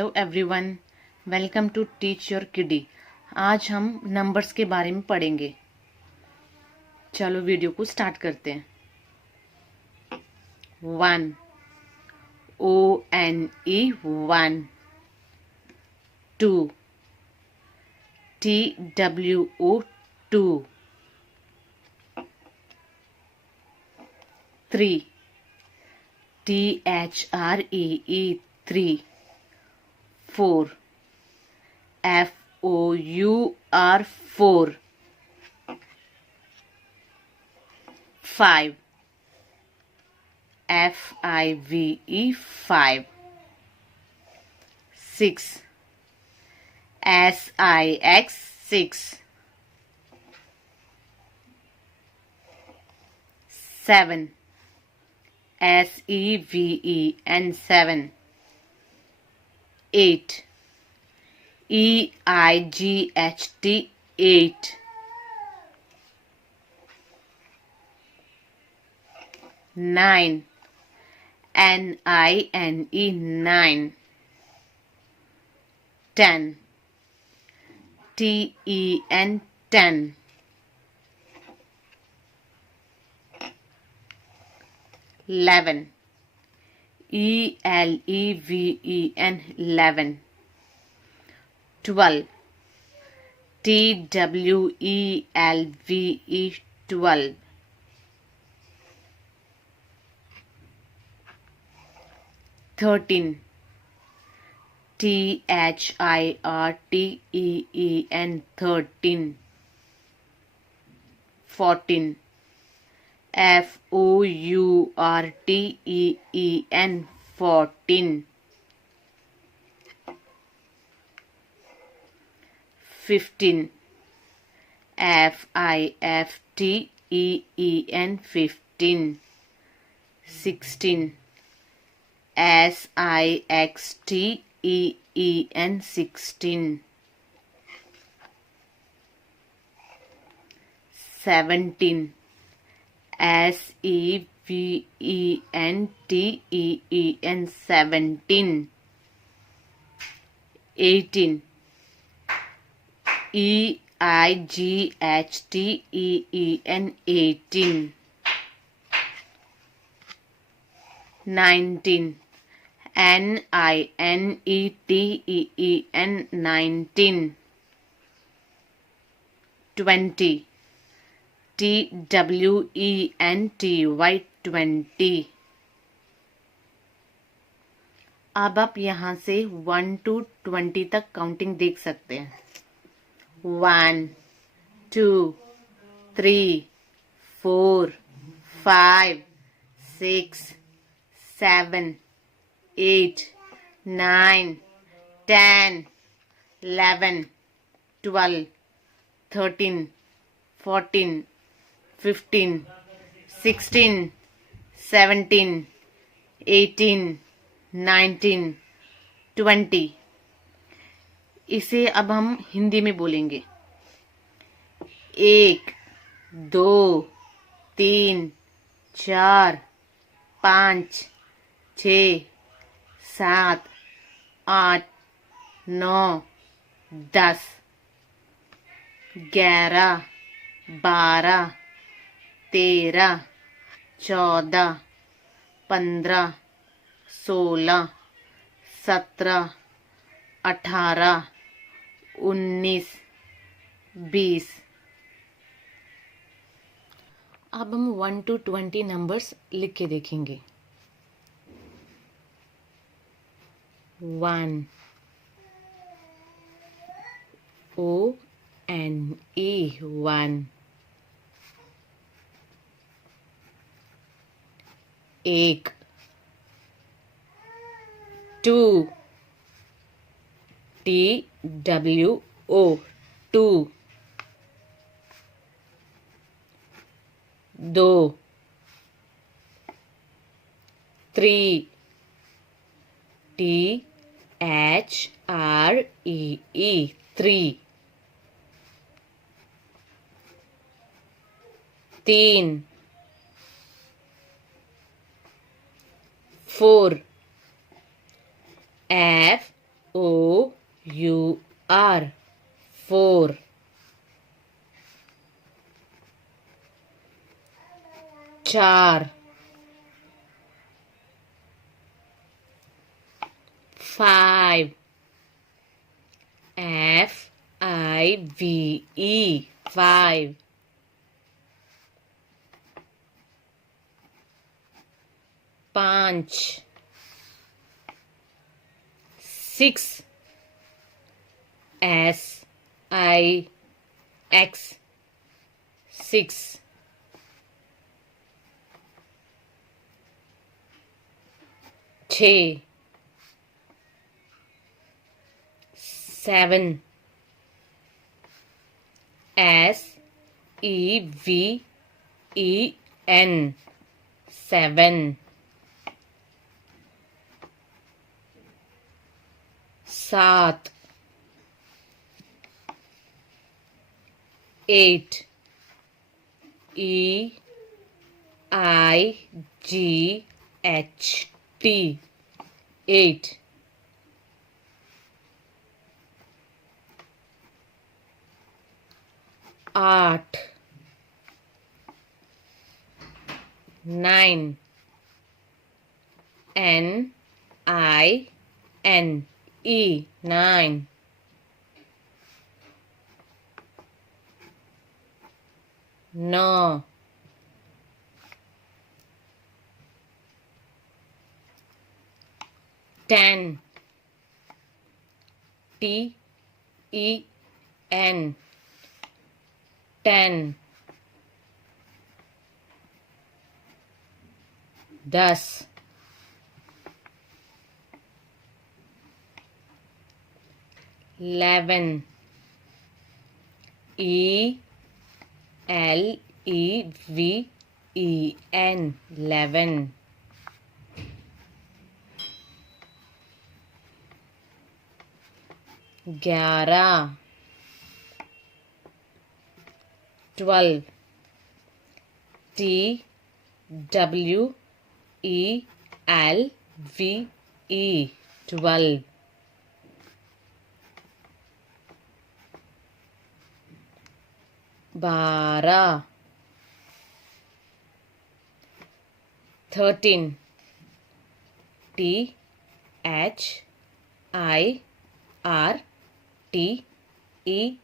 Hello everyone, welcome to teach your kiddy. आज हम numbers के बारे में पढ़ेंगे। चलो वीडियो को स्टार्ट करते हैं। 1 ONE 1, 2 TWO 2, 3 THREE 3, 4 FOUR 4, 5 FIVE 5, 6 SIX 6, 7 SEVEN 7, 8 EIGHT 8, 9 NINE 9, 10 TEN 10, 11 ELEVEN 11, 12 TWELVE 12, 13 THIRTEEN 13, 14 FOURTEEN 14, 15 FIFTEEN 15, 16 SIXTEEN 16, 17 SEVENTEEN 17, 18 EIGHTEEN 18, 19 NINETEEN 19, 20 TWENTY 20। अब आप यहाँ से 1 to 20 तक काउंटिंग देख सकते हैं। 1 2 3 4 5 6 7 8 9 10 11 12 13 14 15 16 17 18 19 20। इसे अब हम हिंदी में बोलेंगे। 1 2 3 4 5 6 7 8 9 10 11 12 13 14 15 16 17 18 19 20। अब हम 1 to 20 नंबर्स लिख के देखेंगे। 1 ONE 1, 1 2 TWO 2, 2 3 THREE 3, 3 4 FIVE O U R 4. Char 5. FIVE 5. 5. 6. SIX 6. 6. 7. SEVEN 7. 7. 8. EIGHT 8. 8. 9. NINE 9. 10. TEN 10. 10. 11. ELEVEN 11. 11. 12. TWELVE 12. 12. 13.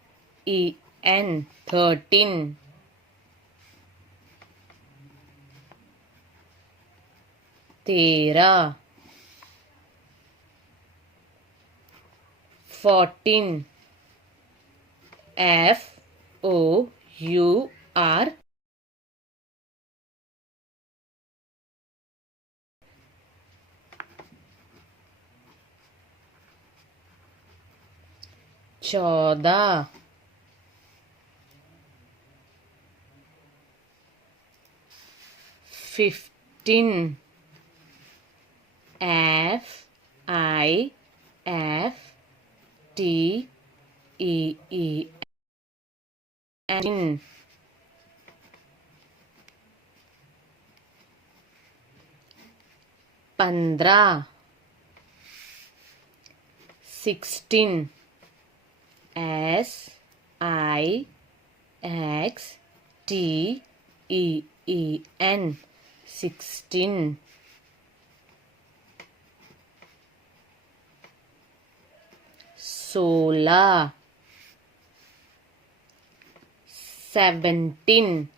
THIRTEN 13. 13. 14. FOUR 14. 15. FIFTEEN 15. 16. SIXTEEN 16. 16. 17.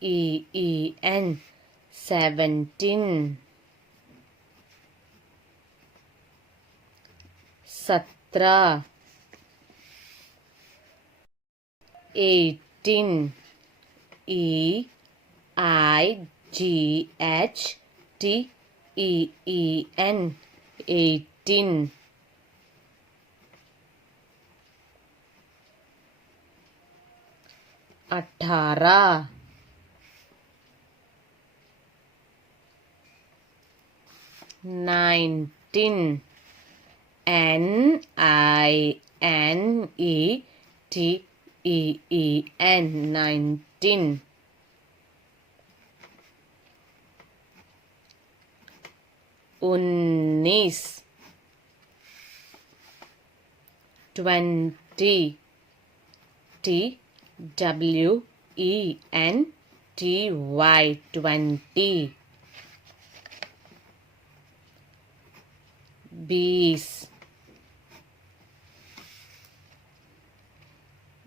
SEVENTEEN 17. 17. 18. EIGHTEEN 18. 18. 19. NINETEEN 19. 19 20 TWENTY 20 20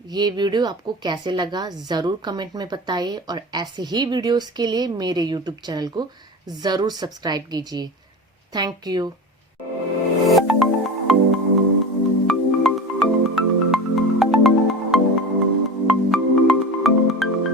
ये वीडियो आपको कैसे लगा ज़रूर कमेंट में बताइए और ऐसे ही वीडियोस के लिए मेरे यूट्यूब चैनल को ज़रूर सब्सक्राइब कीजिए। Thank you.